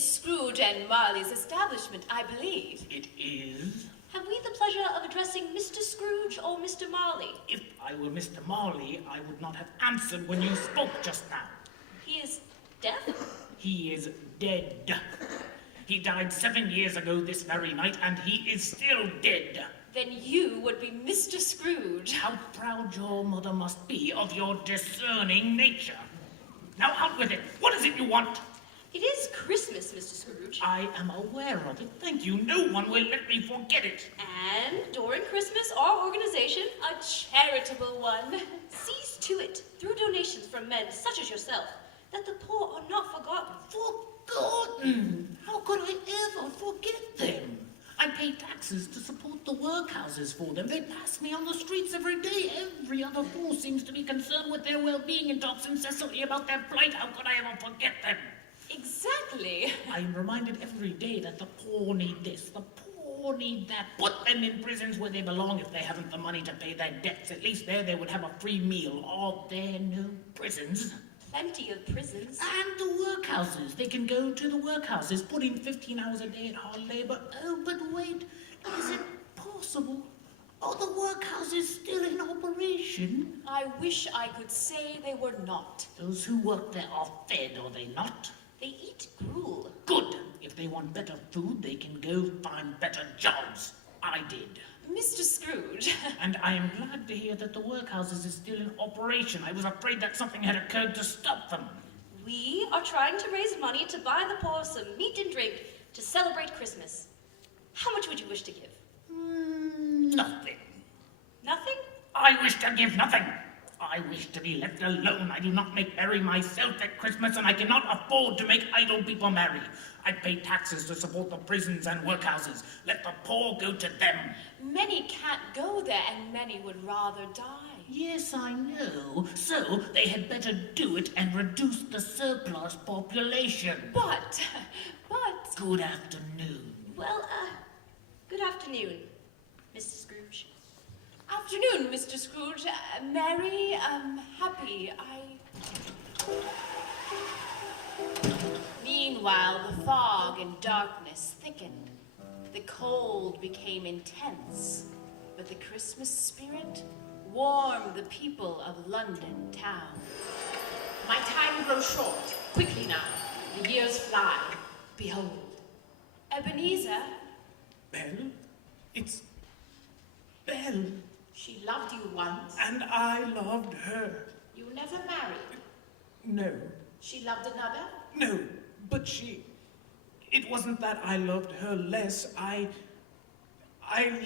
is Scrooge and Marley's establishment, I believe. It is. Have we the pleasure of addressing Mr. Scrooge or Mr. Marley? If I were Mr. Marley, I would not have answered when you spoke just now. He is deaf? He is dead. He died 7 years ago this very night, and he is still dead. Then you would be Mr. Scrooge. How proud your mother must be of your discerning nature. Now out with it. What is it you want? It is Christmas, Mr. Scrooge. I am aware of it. Thank you. No one will let me forget it. And during Christmas, our organization, a charitable one, sees to it, through donations from men such as yourself, that the poor are not forgotten. Forgotten? How could I ever forget them? I pay taxes to support the workhouses for them. They pass me on the streets every day. Every other fool seems to be concerned with their well-being and talks incessantly about their plight. How could I ever forget them? Exactly. I am reminded every day that the poor need this, the poor need that. Put them in prisons where they belong if they haven't the money to pay their debts. At least there they would have a free meal. Are there no prisons? Plenty of prisons. And the workhouses. They can go to the workhouses, put in 15 hours a day at hard labor. Oh, but wait, is it possible? Are the workhouses still in operation? I wish I could say they were not. Those who work there are fed, are they not? They eat gruel. Good. If they want better food, they can go find better jobs. I did. Mr. Scrooge. And I am glad to hear that the workhouses is still in operation. I was afraid that something had occurred to stop them. We are trying to raise money to buy the poor some meat and drink to celebrate Christmas. How much would you wish to give? Nothing. Nothing? I wish to give nothing. I wish to be left alone. I do not make merry myself at Christmas, and I cannot afford to make idle people merry. I pay taxes to support the prisons and workhouses. Let the poor go to them. Many can't go there, and many would rather die. Yes, I know. So they had better do it and reduce the surplus population. But... Good afternoon. Well, good afternoon, Mr. Scrooge. Afternoon, Mr. Scrooge. Merry, happy, Meanwhile, the fog and darkness thickened. The cold became intense, but the Christmas spirit warmed the people of London town. My time grows short. Quickly now. The years fly. Behold. Ebenezer. Belle? It's Belle. She loved you once. And I loved her. You never married. No. She loved another? No, but it wasn't that I loved her less. I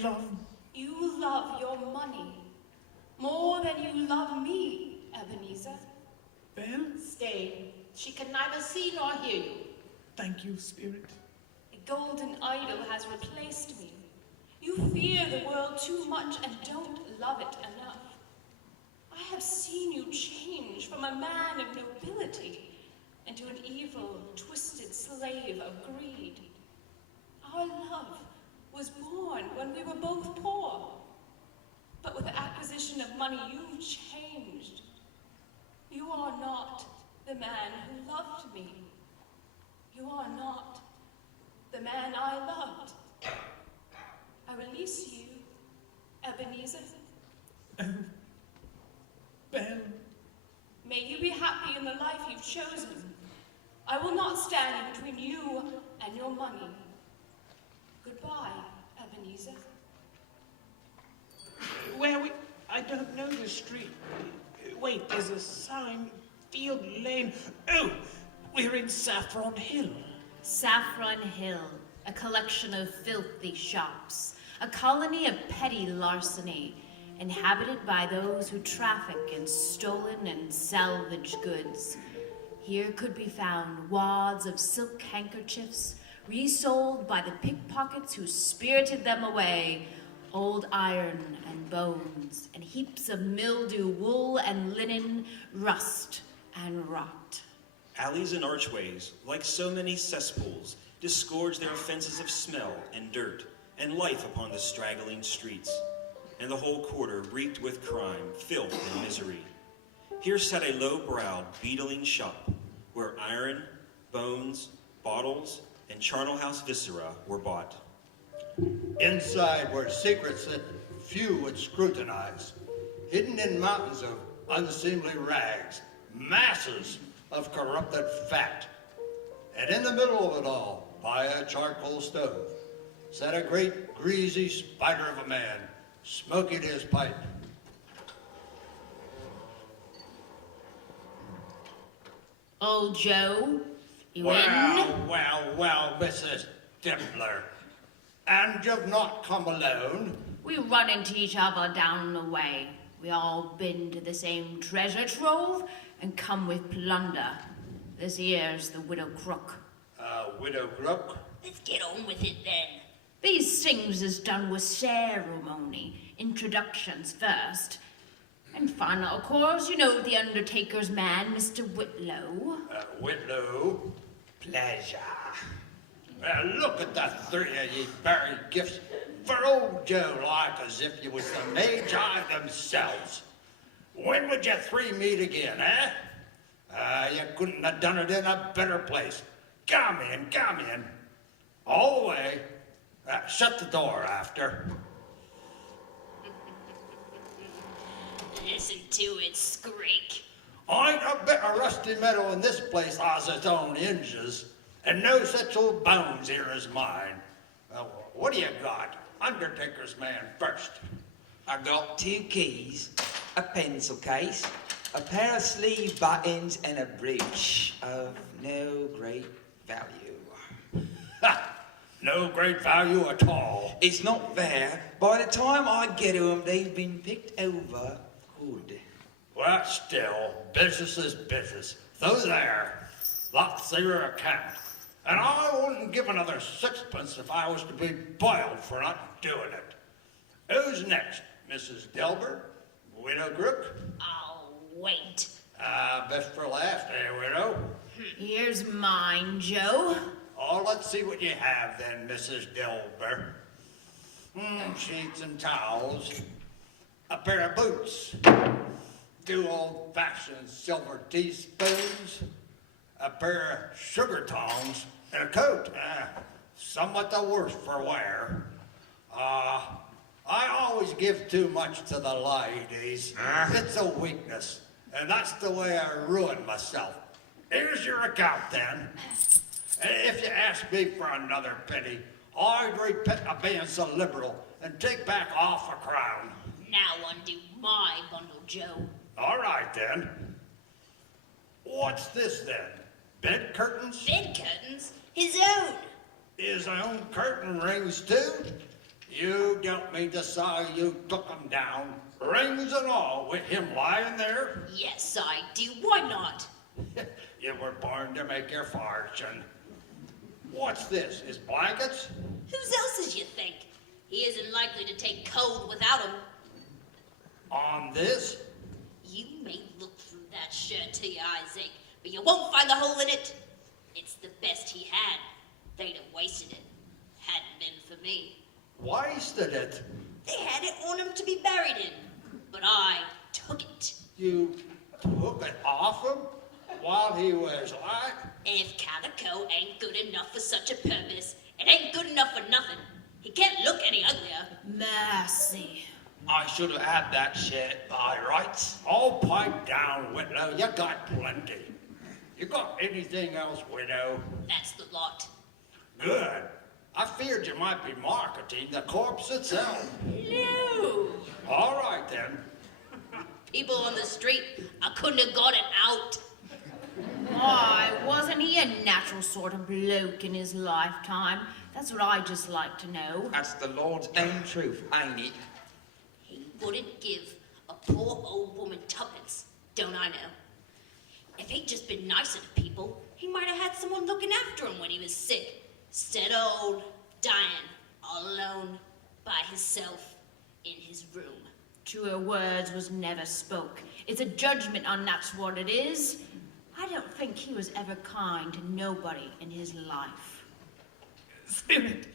loved... You love your money more than you love me, Ebenezer. Belle? Stay. She can neither see nor hear you. Thank you, Spirit. A golden idol has replaced me. You fear the world too much and don't love it enough. I have seen you change from a man of nobility into an evil, twisted slave of greed. Our love was born when we were both poor. But with the acquisition of money, you've changed. You are not the man who loved me. You are not the man I loved. I release you, Ebenezer. Oh, Belle. May you be happy in the life you've chosen. I will not stand in between you and your money. Goodbye, Ebenezer. I don't know the street. Wait, there's a sign. Field Lane. Oh, we're in Saffron Hill. Saffron Hill, a collection of filthy shops, a colony of petty larceny, inhabited by those who traffic in stolen and salvaged goods. Here could be found wads of silk handkerchiefs, resold by the pickpockets who spirited them away, old iron and bones, and heaps of mildew, wool and linen, rust and rot. Alleys and archways, like so many cesspools, disgorge their fences of smell and dirt and life upon the straggling streets, and the whole quarter reeked with crime, filth, and misery. Here sat a low-browed, beetling shop, where iron, bones, bottles, and charnel house viscera were bought. Inside were secrets that few would scrutinize, hidden in mountains of unseemly rags, masses of corrupted fat. And in the middle of it all, by a charcoal stove, sat a great greasy spider of a man, smoking his pipe. Old Joe, you Well, in? well, Mrs. Dimpler. And you've not come alone? We run into each other down the way. We all been to the same treasure trove and come with plunder. This here's the Widow Crook. Widow Crook? Let's get on with it then. These things is done with ceremony, introductions first. And final, of course, you know the Undertaker's man, Mr. Whitlow. Whitlow? Pleasure. Well, look at the three of ye buried gifts for old Joe, like as if you was the Magi themselves. When would you three meet again, eh? You couldn't have done it in a better place. Come in. All the way. Shut the door after. Listen to it squeak. I ain't a bit of rusty metal in this place has its own hinges, and no such old bones here as mine. What do you got? Undertaker's man first. I got 2 keys, a pencil case, a pair of sleeve buttons, and a brooch of no great value. Ha! No great value at all. It's not fair. By the time I get to them, they've been picked over good. Well, still, business is business. Though there, lots of your account. And I wouldn't give another sixpence if I was to be boiled for not doing it. Who's next? Mrs. Delbert? Widow Crook? I'll wait. Best for last, eh, widow? Here's mine, Joe. Oh, let's see what you have then, Mrs. Delbert. Sheets and towels. A pair of boots. 2 old-fashioned silver teaspoons. A pair of sugar tongs. And a coat. Somewhat the worse for wear. I always give too much to the ladies. It's a weakness. And that's the way I ruin myself. Here's your account then. And if you ask me for another penny, I'd repent of being so liberal and take back half a crown. Now undo my bundle, Joe. All right then. What's this then? Bed curtains? Bed curtains? His own. His own curtain rings too? You don't mean to say you took them down, rings and all, with him lying there? Yes, I do. Why not? You were born to make your fortune. What's this? His blankets? Whose else's you think? He isn't likely to take cold without 'em. On this? You may look through that shirt till your eyes ache, but you won't find the hole in it. It's the best he had. They'd have wasted it. Hadn't been for me. Wasted it? They had it on him to be buried in, but I took it. You took it off him while he was alive? If calico ain't good enough for such a purpose, it ain't good enough for nothing. He can't look any uglier. Mercy. I should have had that shirt by rights. Oh, pipe down, Whitlow. You got plenty. You got anything else, widow? That's the lot. Good. I feared you might be marketing the corpse itself. No. All right, then. People on the street, I couldn't have got it out. Why, wasn't he a natural sort of bloke in his lifetime? That's what I just like to know. That's the Lord's own truth, ain't it? He wouldn't give a poor old woman tuppence, don't I know? If he'd just been nicer to people, he might have had someone looking after him when he was sick. Instead of old dying all alone by himself in his room. Truer words was never spoke. It's a judgment on that's what it is. I don't think he was ever kind to nobody in his life. Spirit,